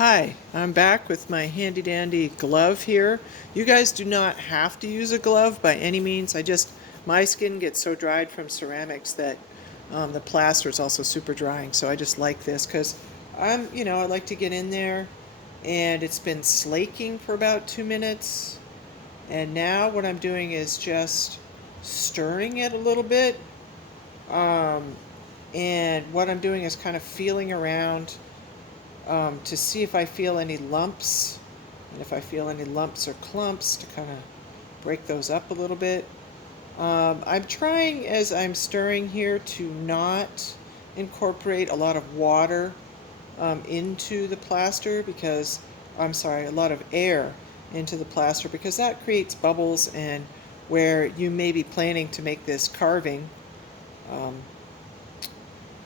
Hi, I'm back with my handy dandy glove here. You guys do not have to use a glove by any means. My skin gets so dried from ceramics that the plaster is also super drying. So I just like this because I like to get in there and it's been slaking for about 2 minutes. And now what I'm doing is just stirring it a little bit. Um, and what I'm doing is kind of feeling around to see if I feel any lumps, and if I feel any lumps or clumps, to kind of break those up a little bit. I'm trying as I'm stirring here to not incorporate a lot of water into the plaster because, I'm sorry, a lot of air into the plaster because that creates bubbles, and where you may be planning to make this carving, um,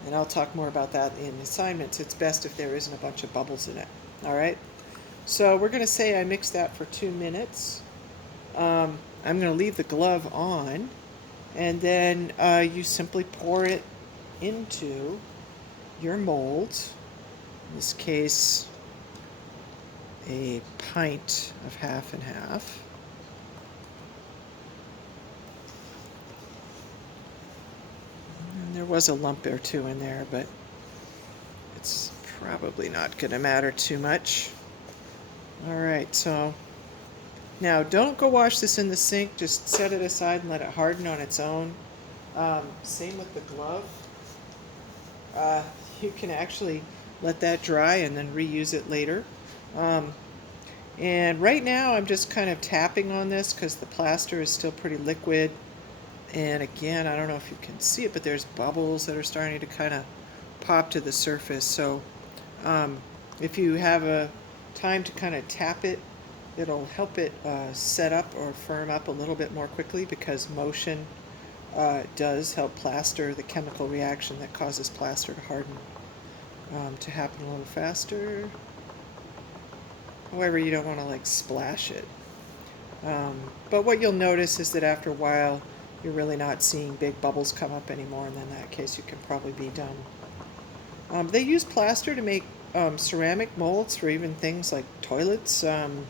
and I'll talk more about that in assignments, it's best if there isn't a bunch of bubbles in it. All right? So we're going to say I mix that for 2 minutes. I'm going to leave the glove on, and then you simply pour it into your mold. In this case, a pint of half and half. And there was a lump or two in there, but it's probably not going to matter too much. All right, so now don't go wash this in the sink. Just set it aside and let it harden on its own. Same with the glove. Uh, you can actually let that dry and then reuse it later. Um, and right now I'm just kind of tapping on this because the plaster is still pretty liquid. And again, I don't know if you can see it, but there's bubbles that are starting to kind of pop to the surface. So um, if you have a time to kind of tap it, it'll help it set up or firm up a little bit more quickly because motion does help plaster, the chemical reaction that causes plaster to harden, to happen a little faster. However, you don't want to like splash it. But what you'll notice is that after a while, you're really not seeing big bubbles come up anymore, and in that case, you can probably be done. They use plaster to make ceramic molds for even things like toilets, and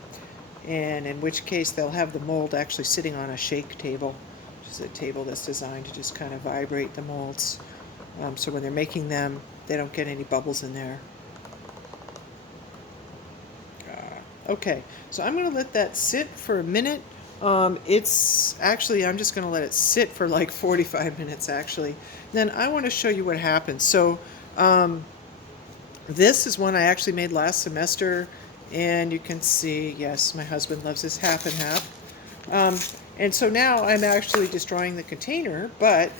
in which case they'll have the mold actually sitting on a shake table, which is a table that's designed to just kind of vibrate the molds. So when they're making them, they don't get any bubbles in there. Okay, so I'm going to let that sit for a minute. It's actually, I'm just going to let it sit for like 45 minutes actually. Then I want to show you what happens. So this is one I actually made last semester, and you can see, yes, my husband loves this half and half. And so now I'm actually destroying the container, but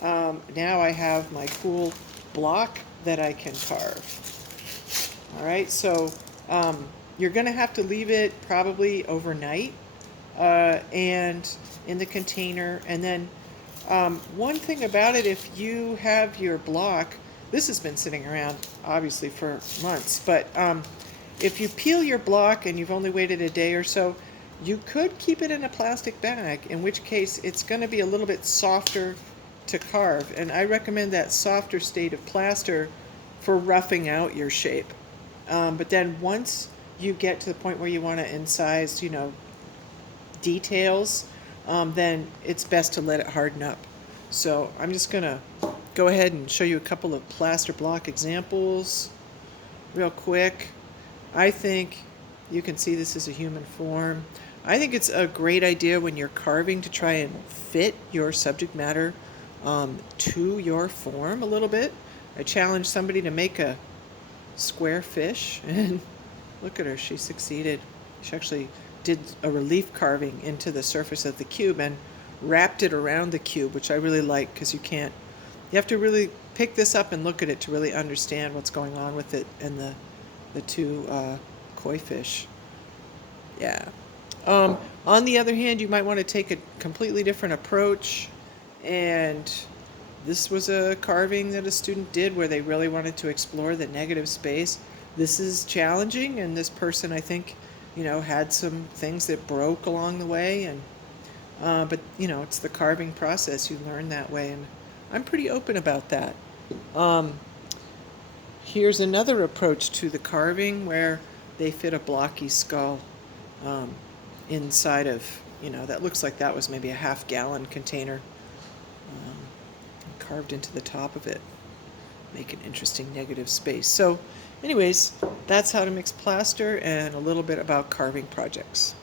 now I have my cool block that I can carve. All right, so you're going to have to leave it probably overnight and in the container. And then one thing about it, if you have your block, this has been sitting around obviously for months, but if you peel your block and you've only waited a day or so, you could keep it in a plastic bag, in which case it's going to be a little bit softer to carve. And I recommend that softer state of plaster for roughing out your shape. But then once you get to the point where you want to incise, details, then it's best to let it harden up. So I'm just going to go ahead and show you a couple of plaster block examples real quick. I think you can see this is a human form. I think it's a great idea when you're carving to try and fit your subject matter to your form a little bit. I challenged somebody to make a square fish, and look at her, she succeeded. She actually did a relief carving into the surface of the cube and wrapped it around the cube, which I really like because you have to really pick this up and look at it to really understand what's going on with it and the two koi fish. Yeah. On the other hand, you might want to take a completely different approach, and this was a carving that a student did where they really wanted to explore the negative space. This is challenging, and this person, I think, had some things that broke along the way, and but it's the carving process. You learn that way, and I'm pretty open about that. Here's another approach to the carving where they fit a blocky skull um, inside of, that looks like that was maybe a half-gallon container, carved into the top of it. Make an interesting negative space. So anyways, that's how to mix plaster and a little bit about carving projects.